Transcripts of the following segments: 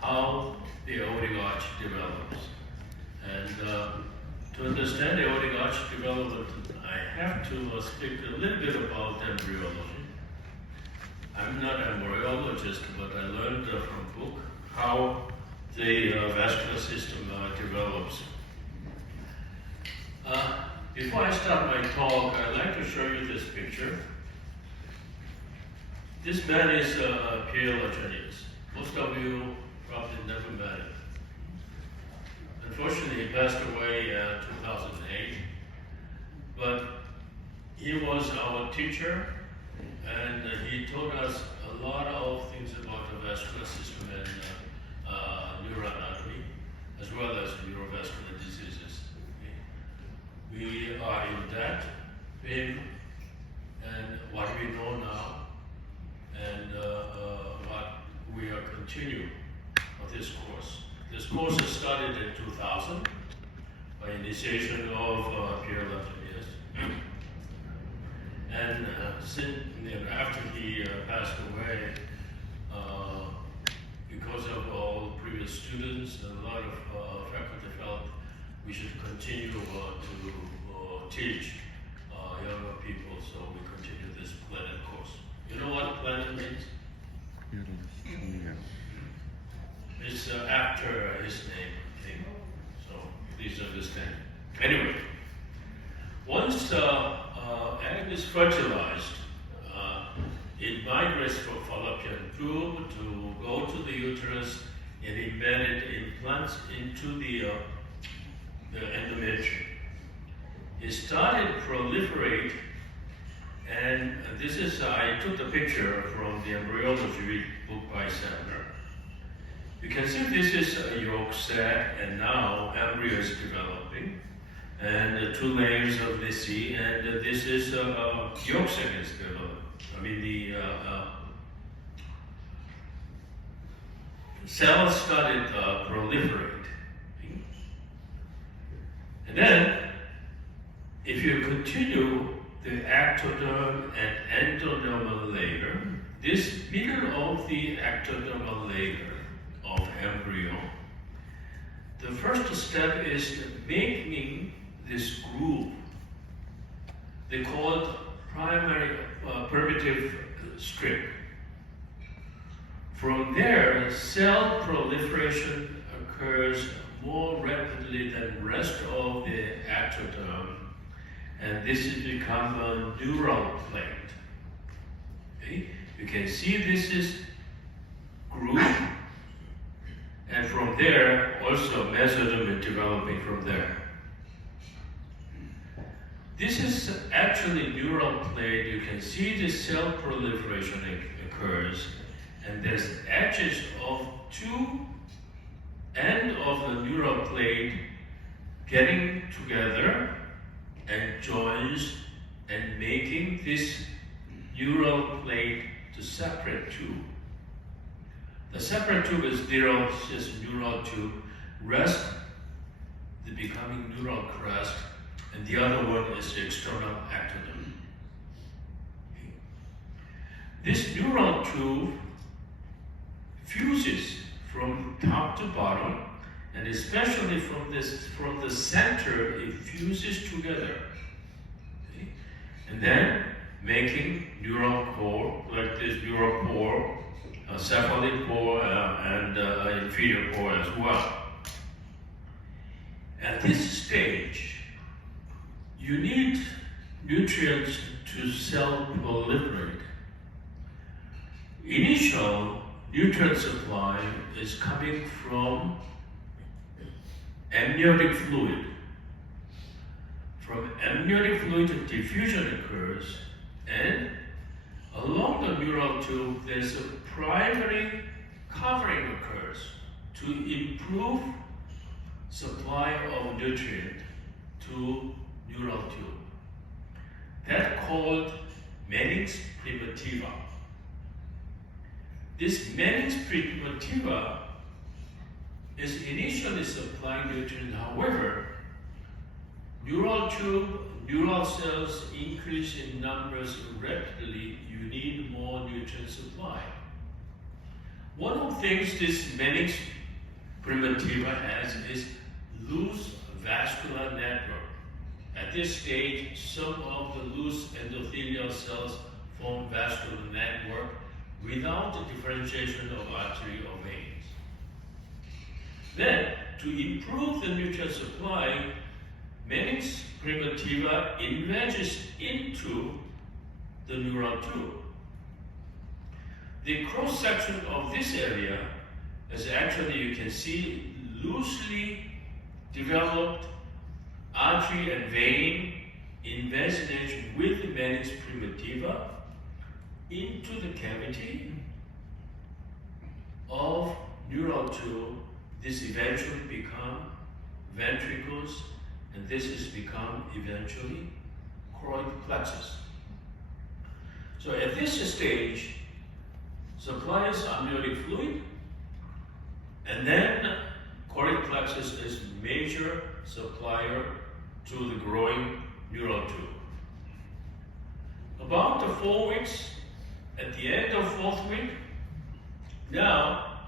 how the aortic arch develops. And to understand the aortic arch development, I have to speak a little bit about embryology. I'm not an embryologist, but I learned from a book how the vascular system develops. Before I start my talk, I'd like to show you this picture. This man is Pierre Lachanias. Most of you probably never met him. Unfortunately, he passed away in 2008. But he was our teacher, and he taught us a lot of things about the vascular system and neuroanatomy, as well as neurovascular diseases. We are in debt to him and what we know now, and what we are continuing of this course. This course was started in 2000 by initiation of Pierre Lachanias. And after he passed away, because of all previous students and a lot of faculty felt we should continue to teach younger people, so we continue this planet course. You know what planet means? It's after his name, I think. So please understand. Anyway, once egg is fertilized, it migrates from fallopian tube to go to the uterus and embedded implants into the endometrium. It started to proliferate, and this is, I took the picture from the embryology book by Sandra. You can see this is a yolk sac, and now embryo is developing, and 2 layers of Lissi, and this is yolk sac is developing. I mean, the cells started proliferate. And then, if you continue the ectoderm and endodermal layer, this middle of the ectodermal layer of embryo, the first step is making this groove. They call it primary primitive strip. From there, cell proliferation occurs more rapidly than the rest of the ectoderm, and this has become a neural plate. Okay? You can see this is groove, and from there, also mesoderm is developing from there. This is actually neural plate. You can see the cell proliferation occurs, and there's edges of 2 ends of the neural plate getting together and joins and making this neural plate to separate tube. The separate tube is neural tube, rest, the becoming neural crest, and the other one is the external ectoderm. This neural tube fuses from top to bottom, and especially from the center, it fuses together. Okay? And then making neural core, like this neural core, a cephalic core, and inferior core as well. At this stage, you need nutrients to cell proliferate. Initial nutrient supply is coming from amniotic fluid. From amniotic fluid, diffusion occurs, and along the neural tube, there's a primary covering occurs to improve supply of nutrient to neural tube. That's called Manning's primitiva. This Manning's primitiva is initially supplying nutrient. However, neural tube, neural cells increase in numbers rapidly. You need more nutrient supply. One of the things this meninx primitiva has is loose vascular network. At this stage, some of the loose endothelial cells form vascular network without the differentiation of artery or veins. Then, to improve the nutrient supply, meninx primitiva enlarges into the neural tube. The cross-section of this area is actually, you can see, loosely developed artery and vein envisaged with the meninx primitiva into the cavity of neural tube. This eventually become ventricles, and this has become eventually choroid plexus. So at this stage, supplies amniotic fluid, and then choroid plexus is major supplier to the growing neural tube. About the 4 weeks, at the end of 4th week, now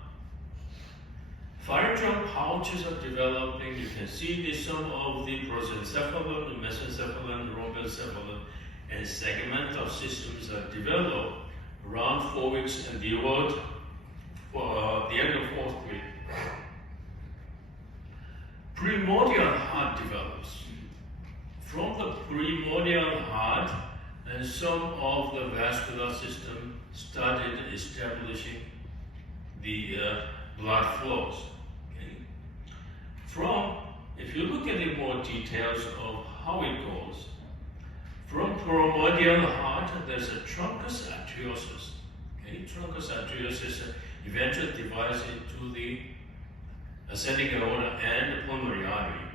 pharyngeal pouches are developing. You can see some of the prosencephalon, the mesencephalon, rhombencephalon, and segmental systems are developed around 4 weeks and developed for the end of 4th week. Primordial heart develops. From the primordial heart, and some of the vascular system started establishing the blood flows. Okay? If you look at the more details of how it goes, from primordial heart, there's a truncus arteriosus. Okay? Truncus arteriosus eventually divides into the ascending aorta and the pulmonary artery.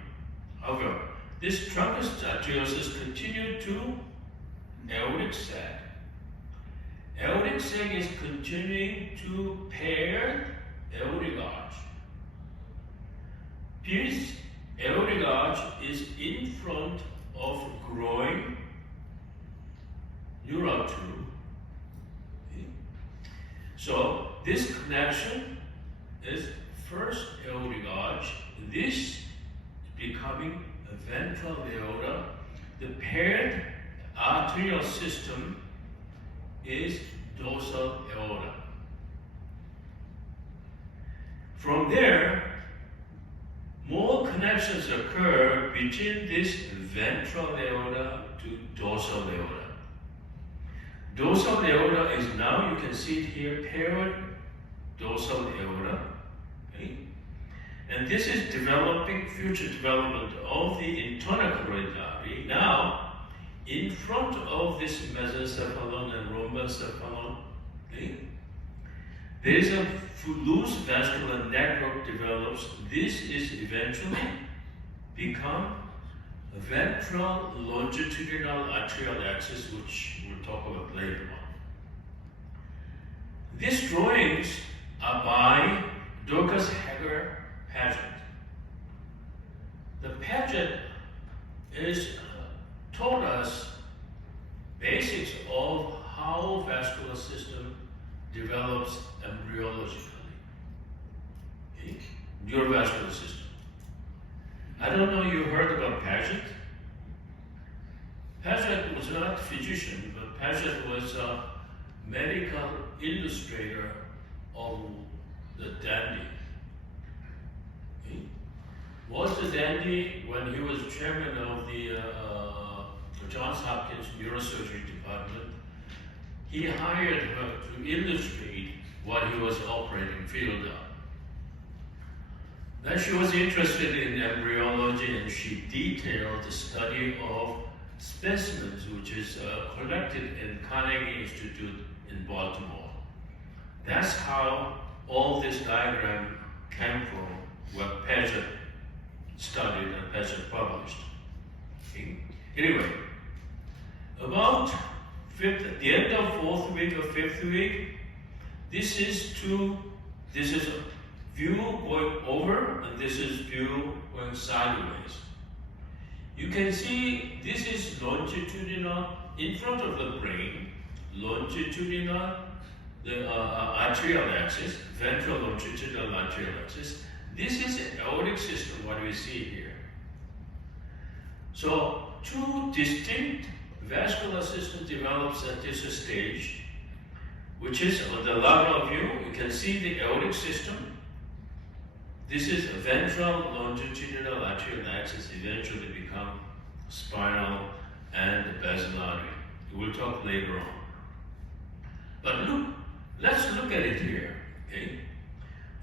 However, this truncus arteriosus continued to aortic sac. Aortic sac is continuing to pair aortic arch. This aortic arch is in front of growing neural tube. Okay. So this connection is first aortic arch. This is becoming a ventral aorta. The paired arterial system is dorsal aorta. From there, more connections occur between this ventral aorta to dorsal aorta. Dorsal aorta is now, you can see it here, paired dorsal aorta. Okay? And this is developing, future development of the internal carotid artery. Now, in front of this mesencephalon and rhombencephalon, okay, there is a loose vascular network develops. This is eventually become a ventral longitudinal arterial axis, which we'll talk about later on. These drawings are by Dorcas Hager Paget. The Paget is taught us basics of how vascular system develops embryologically. Okay? Neurovascular system. I don't know you heard about Paget. Paget was not a physician, but Paget was a medical illustrator of the dandy. Okay? Was the dandy when he was chairman of the Johns Hopkins Neurosurgery Department. He hired her to illustrate what he was operating field on. Then she was interested in embryology, and she detailed the study of specimens, which is collected in Carnegie Institute in Baltimore. That's how all this diagram came from, what Paget studied and Paget published. Okay? Anyway, about at the end of 4th week or 5th week, this is a view going over, and this is view going sideways. You can see this is longitudinal in front of the brain, longitudinal the arterial axis, ventral longitudinal arterial axis. This is an aortic system, what we see here. So two distinct vascular system develops at this stage, which is on the lateral view. You can see the aortic system. This is a ventral longitudinal arterial axis, eventually become spinal and basilar artery. We will talk later on. But look, let's look at it here. Okay,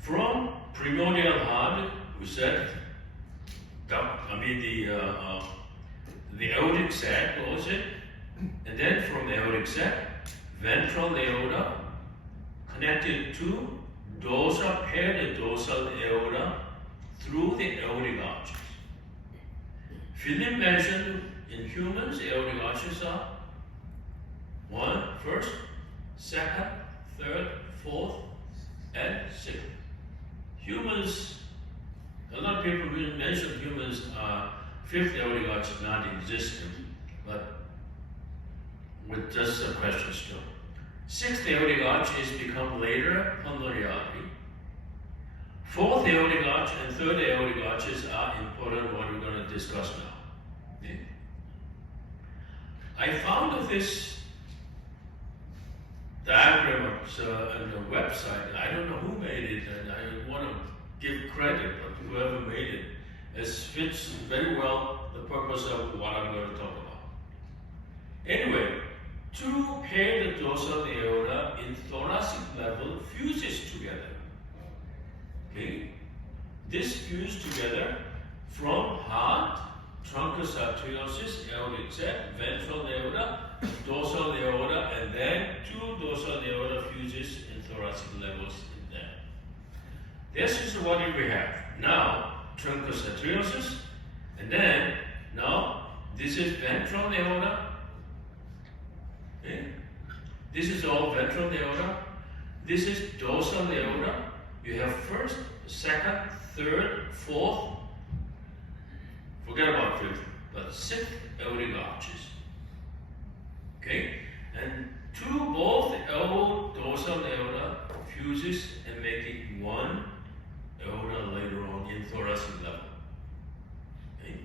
from primordial heart, we said, the aortic sac goes in, and then from the aortic sac, ventral aorta connected to paired dorsal aorta through the aortic arches. Philip mentioned in humans, aortic arches are first, second, third, fourth, and sixth. Humans, a lot of people will mention humans are fifth aortic arch not existent, but with just a question still. Sixth aortic arch is become later pulmonary artery. Fourth aortic arch and third aortic arches are important, what we're going to discuss now. Okay. I found this diagram on the website. I don't know who made it, and I want to give credit, but whoever made it, it fits very well the purpose of what I'm going to talk about. Anyway, two paired dorsal aorta in thoracic level fuses together. Okay, this fuse together from heart, truncus arteriosus, aortic sac, ventral aorta, dorsal aorta, and then two dorsal aorta fuses in thoracic levels in there. This is what we have. Now, truncus arteriosus, and then now this is ventral aorta. Okay. This is all ventral aorta. This is dorsal aorta. You have first, second, third, fourth. Forget about fifth, but sixth aortic arches. Okay, and both dorsal aorta fuses and making one aorta later on in thoracic level. Okay.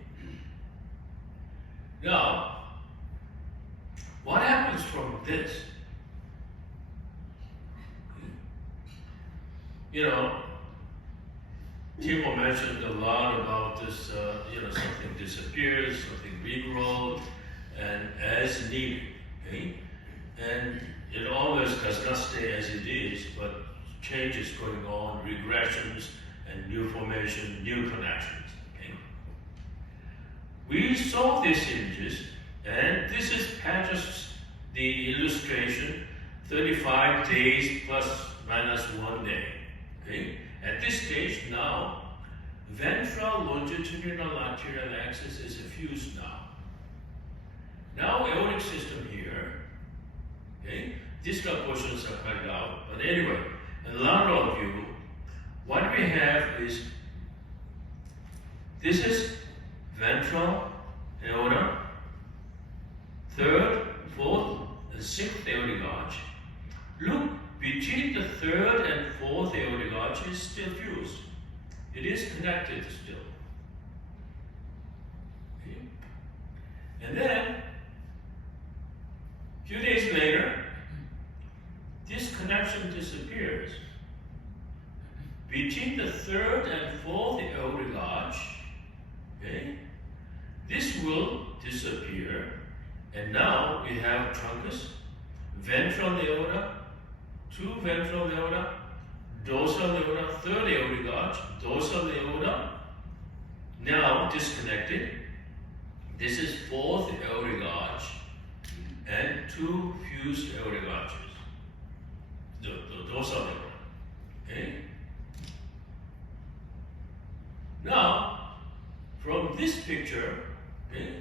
Now, what happens from this? You know, Timo mentioned a lot about this, something disappears, something regrows, and as needed, okay? And it always does not stay as it is, but changes going on, regressions, and new formation, new connections, okay? We saw these images, and this is just the illustration, 35 days plus minus 1 day, okay? At this stage now, ventral longitudinal arterial axis is fused now. Now aortic system here, okay? Distal portions are cut out, but anyway, in lateral view, what we have is, this is ventral aorta, third, fourth, and sixth aortic arch. Look, between the third and fourth aortic arch is still fused. It is connected still. Okay. And then, a few days later, this connection disappears. Between the third and fourth aortic arch, okay, this will disappear. And now we have truncus, ventral aorta, two ventral aorta, dorsal aorta, third aortic arch, dorsal aorta, now disconnected. This is fourth aortic arch and two fused aortic arches, the dorsal aorta. Okay. Now, from this picture, okay,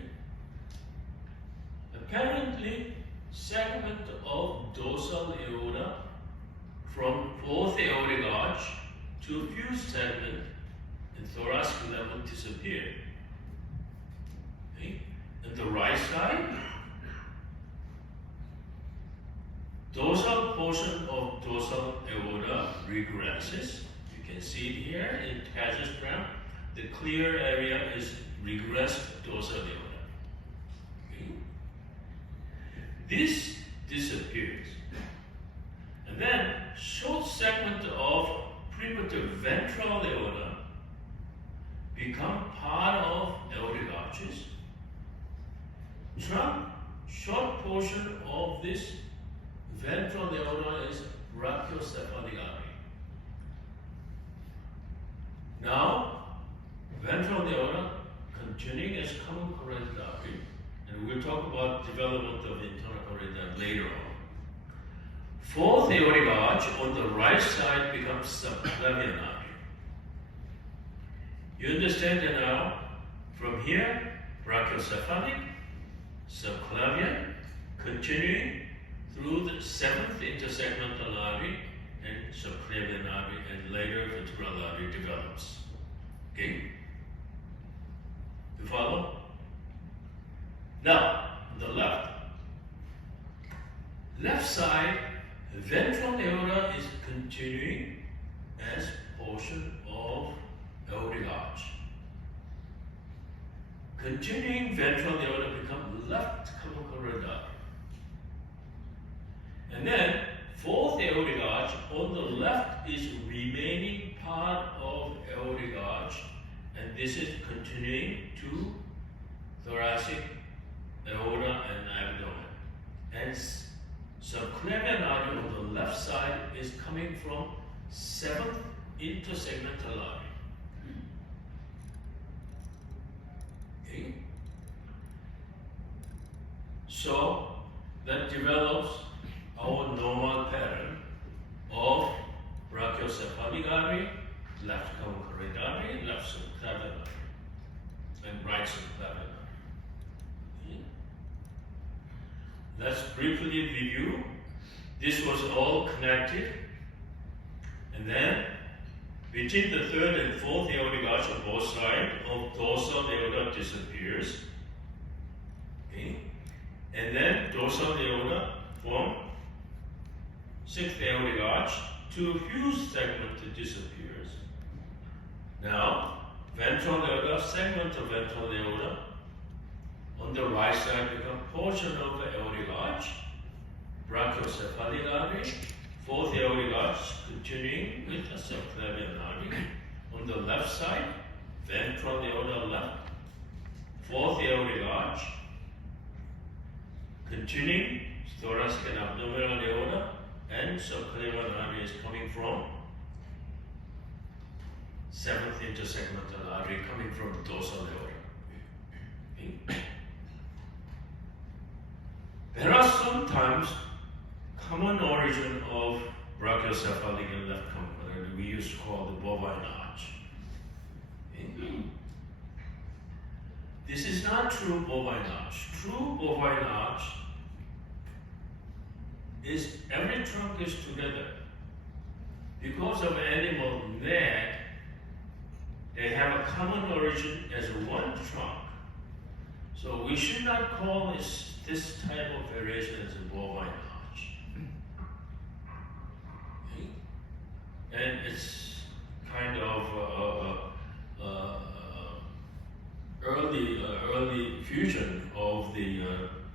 apparently segment of dorsal aorta from fourth aortic arch to fused segment in thoracic level disappeared. Okay. And the right side, dorsal portion of dorsal aorta regresses. You can see it here in diagram. The clear area is regressed dorsal aorta. Okay. This disappears. And then short segment of primitive ventral aorta become part of aortic arches. Trunk, short portion of this ventral aorta is brachiocephalic artery. Now, ventral aorta continuing as common carotid artery, and we'll talk about development of internal carotid later on. Fourth aortic arch on the right side becomes subclavian artery. You understand that now? From here, brachiocephalic, subclavian, continuing through the seventh intersegmental artery and subclavian artery, and later vertebral artery develops. Okay? You follow? Now, on the left side, the ventral aorta is continuing as portion of aortic arch. Continuing ventral aorta becomes left common carotid artery. And then fourth aortic arch on the left is remaining part of aortic arch, and this is continuing to thoracic aorta and abdomen. And subclavian artery on the left side is coming from seventh intersegmental artery. Okay? So that develops our normal pattern of brachiocephalic artery, left common carotid artery, left subclavian artery, and right subclavian artery. Let's briefly review. This was all connected, and then between the third and fourth aortic arch on both sides of dorsal aorta disappears. Okay. And then dorsal aorta from sixth aortic arch to fused segment disappears. Now, ventral aorta, segment of ventral aorta on the right side become portion of the aortic arch, brachiocephalic artery, fourth aortic arch continuing with a subclavian artery. On the left side, ventral aorta left, fourth aortic arch, continuing thoracic and abdominal aorta, and subclavian artery is coming from seventh intersegmental artery coming from dorsal aorta. Okay. There are sometimes common origin of brachiocephalic and left common carotid we used to call the bovine arch. Okay. This is not true bovine arch. True bovine arch is every trunk is together. Because of animal neck, they have a common origin as one trunk. So we should not call this type of variation as a bovine arch. Okay? And it's kind of early fusion of the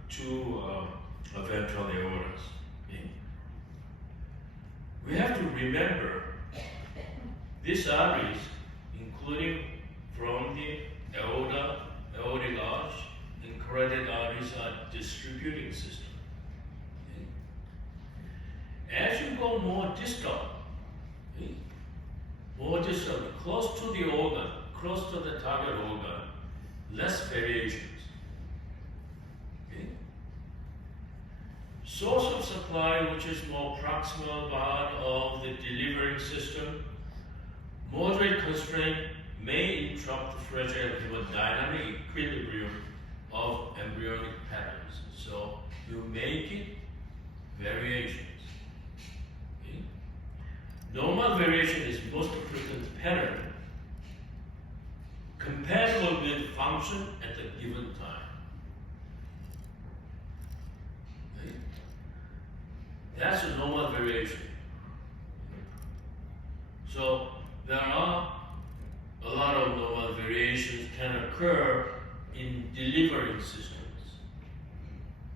two ventral aortas. Okay? We have to remember these arteries, including from the aorta, aortic arch, and carotid arteries are distributing system. Okay? As you go more distal, close to the organ, close to the target organ, less variations. Okay? Source of supply, which is more proximal part of the delivering system, moderate constraint may interrupt the fragile hemodynamic equilibrium of embryonic patterns. So you make it variations. Okay? Normal variation is most frequent pattern compatible with function at a given time. Okay? That's a normal variation. So there are a lot of normal variations can occur in delivering systems,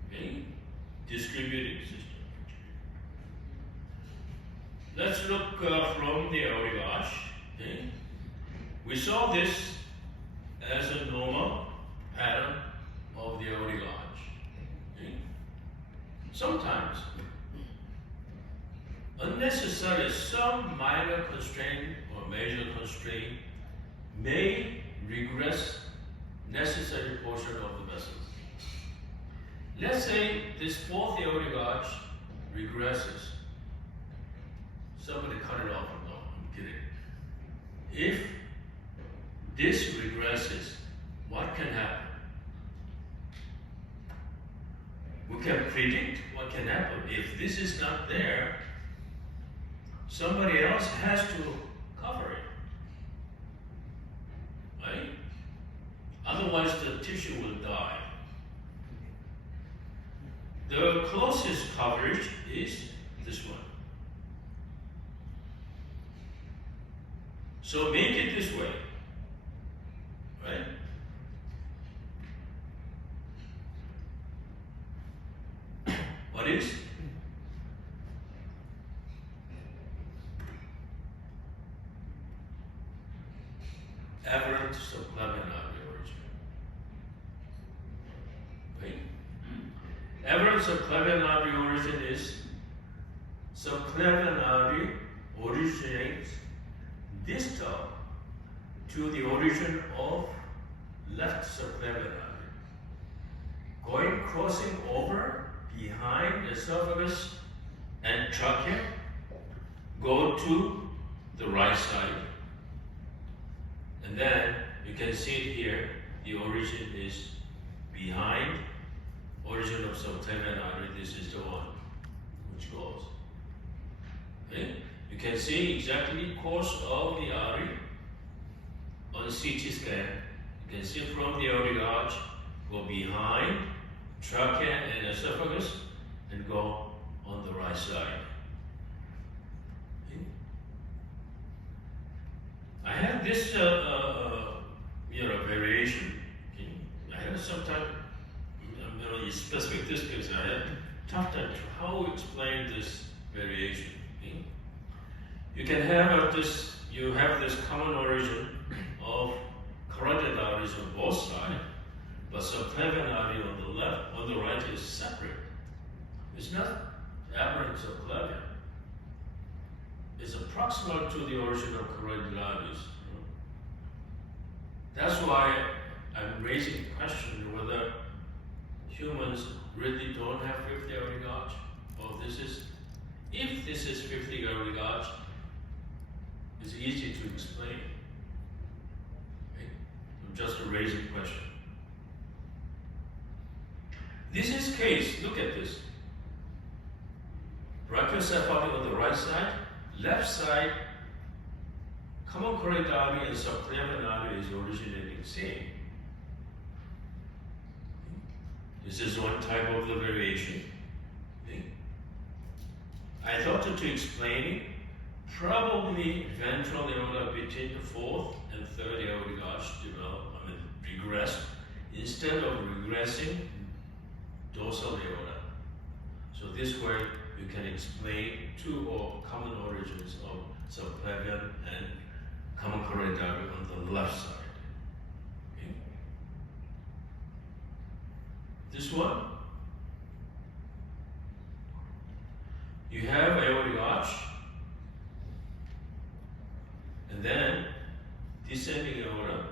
okay? Distributing systems. Let's look from the aortic arch. Okay? We saw this as a normal pattern of the aortic arch. Okay? Sometimes, unnecessarily, some minor constraint or major constraint may regress necessary portion of the vessels. Let's say this fourth aortic arch regresses. Somebody cut it off. No, I'm kidding. If this regresses, what can happen? We can predict what can happen. If this is not there, somebody else has to cover it. Right? Otherwise, the tissue will die. The closest coverage is this one. So make it this way, right? What is? Aberrant subclavian artery origin. Right? Aberrant subclavian artery origin is subclavian artery originates distal to the origin of left subclavian artery, crossing over behind the esophagus and trachea, go to the right side, and then you can see it here. The origin is behind origin of subclavian artery. This is the one which goes. Okay? You can see exactly course of the artery on the CT scan. You can see from the aortic arch, go behind trachea and esophagus, and go on the right side. Okay. I have this variation. Okay. I have sometimes specific distance. I have tough time to how to explain this variation. Okay. You can have you have this common origin of carotid arteries on both sides, but subclavian artery on the left, on the right is separate. It's not aberrant subclavian. It's proximal to the origin of carotid arteries. That's why I'm raising the question whether humans really don't have 50 aortic arch, or if this is 50 aortic arch, it's easy to explain. Okay? I'm just raising a question. This is case, look at this. Brachiocephalic on the right side, left side, common carotid artery and subclavian artery is originating same. This is one type of the variation. Okay. I thought to explain it, probably ventral aorta between the fourth and third aortic arch regressed. Instead of regressing, dorsal aorta. So this way you can explain two common origins of subclavian and common carotid artery on the left side. Okay. This one, you have aortic arch, and then descending aorta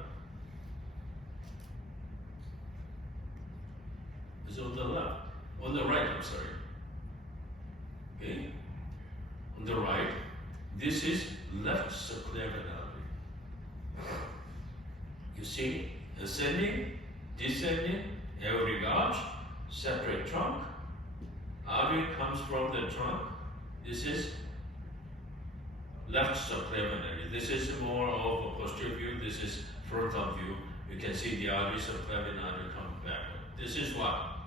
is on the left, on the right, I'm sorry. Okay, on the right, this is left subclavian artery. You see, ascending, descending, aortic arch, separate trunk, artery comes from the trunk. This is left subclavian artery. This is more of a posterior view. This is frontal view. You can see the artery, subclavian artery come backward. This is what?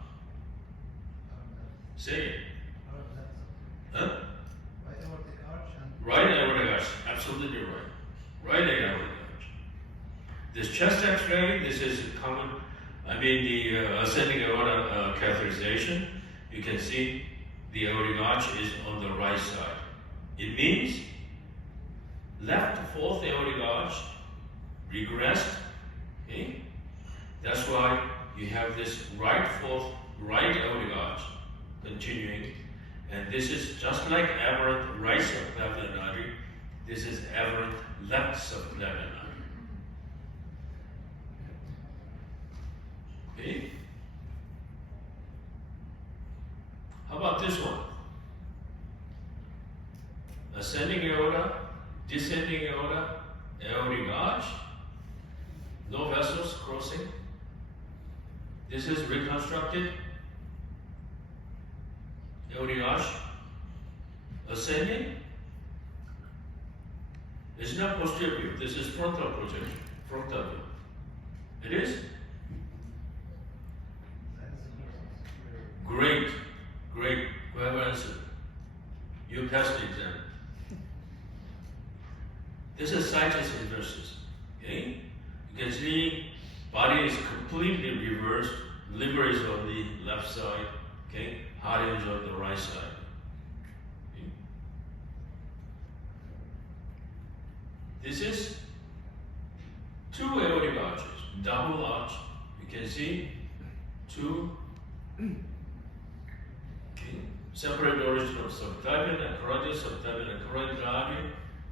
Say it. Right aortic arch, absolutely right. Right aortic arch. This chest X-ray, this is common. The ascending aorta catheterization. You can see the aortic arch is on the right side. It means left fourth aortic arch regressed. Okay? That's why you have this right aortic arch continuing, and this is just like aberrant right subclavian artery. This is aberrant left subclavian artery. Okay. How about this one? Ascending aorta, descending aorta, aortic arch, no vessels crossing. This is reconstructed. Aortic arch ascending. It's not posterior view. This is frontal projection. Frontal view. It is? Great. Great. Whoever answered. You passed the exam. This is situs inversus. Okay? You can see body is completely reversed. Liver is on the left side. Okay? Heart is on the right side. Okay? This is two aortic arches, double arch. You can see two. Okay. Separate origin of subclavian and carotid, subclavian and carotid artery.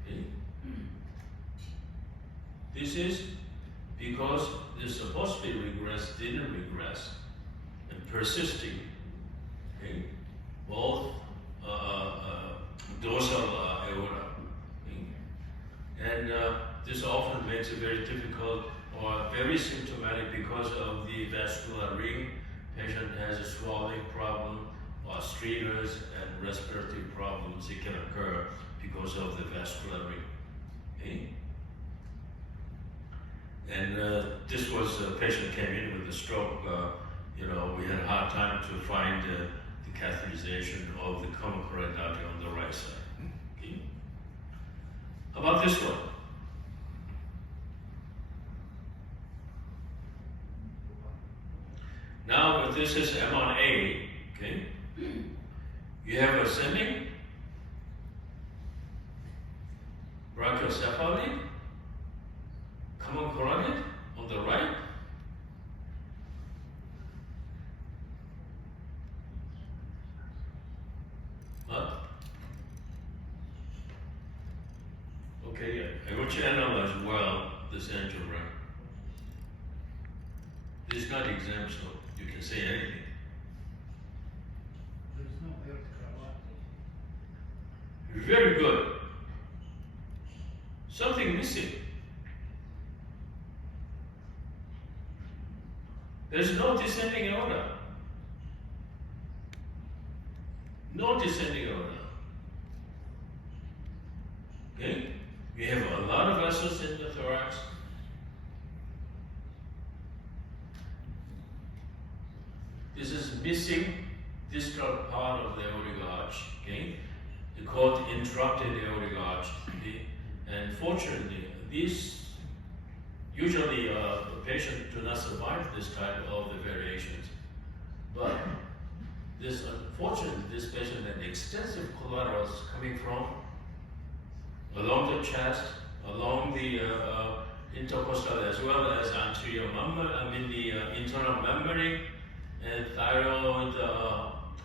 Okay. This is because this supposed to be regress, didn't regress, and persisting. Okay. Both dorsal aorta. Okay. And this often makes it very difficult or very symptomatic because of the vascular ring. Patient has a swelling problem, or streamers and respiratory problems. It can occur because of the vascular ring. Okay. And this was a patient came in with a stroke. We had a hard time to find the catheterization of the common carotid artery on the right side. Okay. How about this one? Now, this is M1A. Okay. You have ascending brachiocephaly, common carotid on the right. What? Okay, I want you to analyze well this angiogram. This is not exam, so you can say anything. There's no aortic aorta. Very good. Something missing. There's no descending aorta. No descending aorta. Okay? We have a lot of vessels in the thorax. This is missing distal part of the aortic arch. Okay? It's called interrupted aortic arch. Okay? And fortunately, these usually the patient do not survive this type of the variations. But unfortunately, this patient had extensive collaterals coming from along the chest, along the intercostal, as well as anterior the internal membrane and thyroid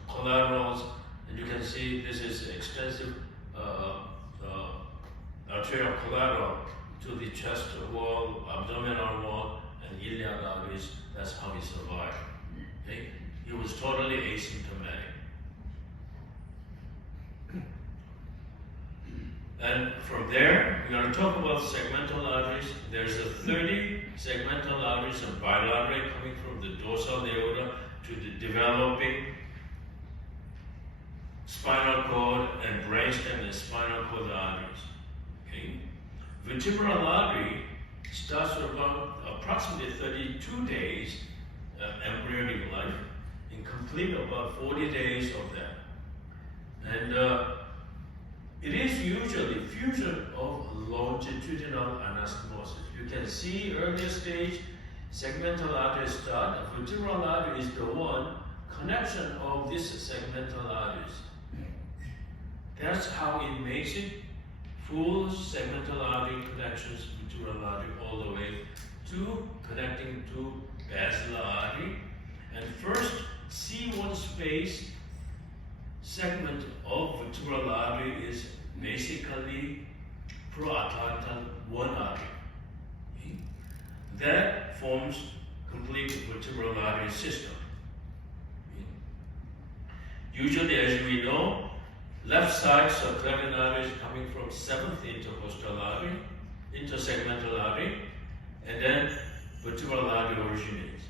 collaterals. And you can see this is extensive arterial collateral to the chest wall, abdominal wall, and iliac arteries. That's how he survived. Okay? He was totally asymptomatic. And from there, we're going to talk about segmental arteries. There's a 30 segmental arteries and bilateral coming from the dorsal aorta to the developing spinal cord and brainstem and spinal cord arteries. Okay? Vertebral artery starts with about approximately 32 days of embryonic life and complete about 40 days of that. And it is usually fusion of longitudinal anastomosis. You can see earlier stage, segmental artery start. Vertebral artery is the one connection of these segmental arteries. That's how it makes it full segmental artery connections, vertebral artery all the way to connecting to basilar artery. And first C1 space segment of vertebral artery is basically pro-atlantal 1 artery. Okay? That forms complete vertebral artery system. Okay? Usually, as we know, left side subclavian artery is coming from 7th intercostal artery, intersegmental artery, and then vertebral artery originates.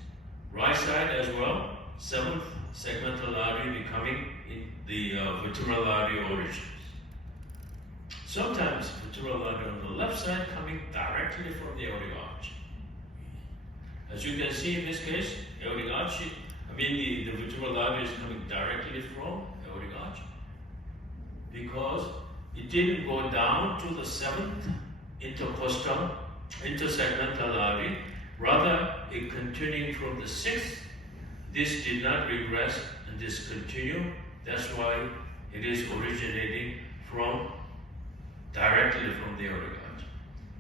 Right side as well, 7th segmental artery becoming in the vertebral artery origins. Sometimes vertebral artery on the left side coming directly from the aortic arch. As you can see in this case, aortic arch, the vertebral artery is coming directly from aortic arch because it didn't go down to the 7th intercostal, intersegmental artery, rather it continued from the 6th. This did not regress and discontinue. That's why it is originating directly from the aortic arch.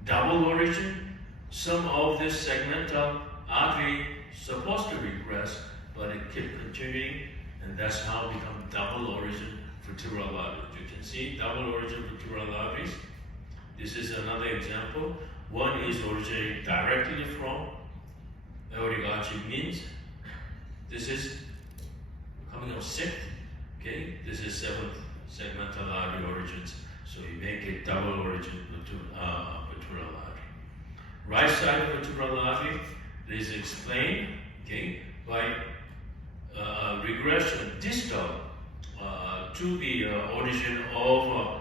Double origin, some of this segmental artery supposed to regress, but it kept continuing, and that's how it become double origin vertebral arteries. You can see double origin vertebral arteries. This is another example. One is originating directly from aortic arch. It means this is coming up 6th. Okay, this is 7th segmental artery origins. So you make it double origin vertebral artery. Right side of vertebral artery is explained, okay, by regression distal to the origin of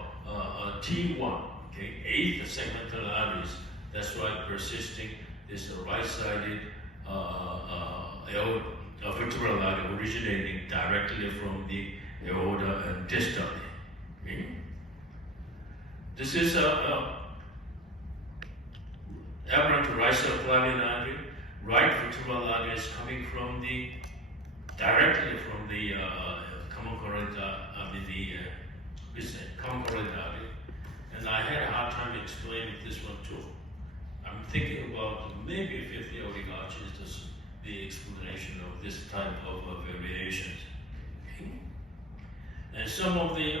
T1, okay, 8th segmental arteries. That's why persisting this right-sided vertebral artery originating directly from the aorta and distally. Okay? This is aberrant right subclavian artery. Right vertebral artery is coming from directly from the common carotid artery. And I had a hard time explaining this one too. I'm thinking about maybe 50 aortic arch is just the explanation of this type of variations. Okay. And some of the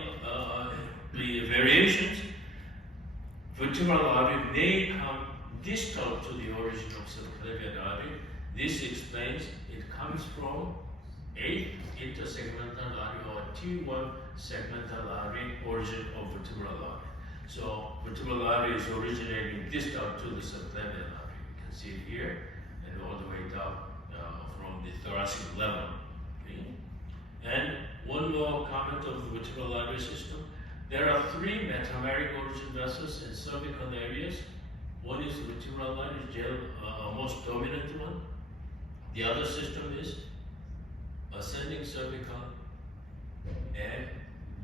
variations, vertebral artery may come distal to the origin of subclavian artery. This explains it comes from 8th intersegmental artery or T1 segmental artery origin of vertebral artery. So vertebral artery is originating distal to the subclavian artery. You can see it here and all the way down from the thoracic level. Okay? And one more comment of the vertebral artery system. There are 3 metameric origin vessels in cervical areas. One is the vertebral artery, most dominant one. The other system is ascending cervical and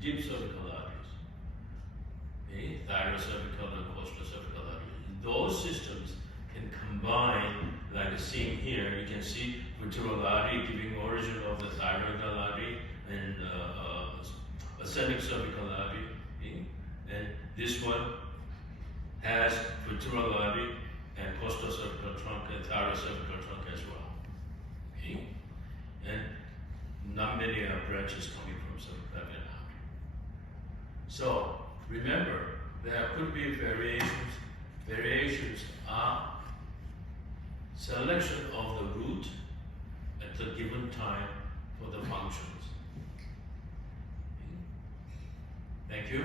deep cervical arteries. Okay? Thyrocervical and costocervical arteries. Those systems can combine, like seen here. You can see vertebral artery giving origin of the thyroidal artery and ascending cervical artery. Okay? And this one has vertebral artery and costocervical trunk and thyrocervical trunk as well. Okay? And not many branches coming from subclavian artery. So remember, there could be variations. Variations are selection of the root at the given time for the functions. Okay? Thank you.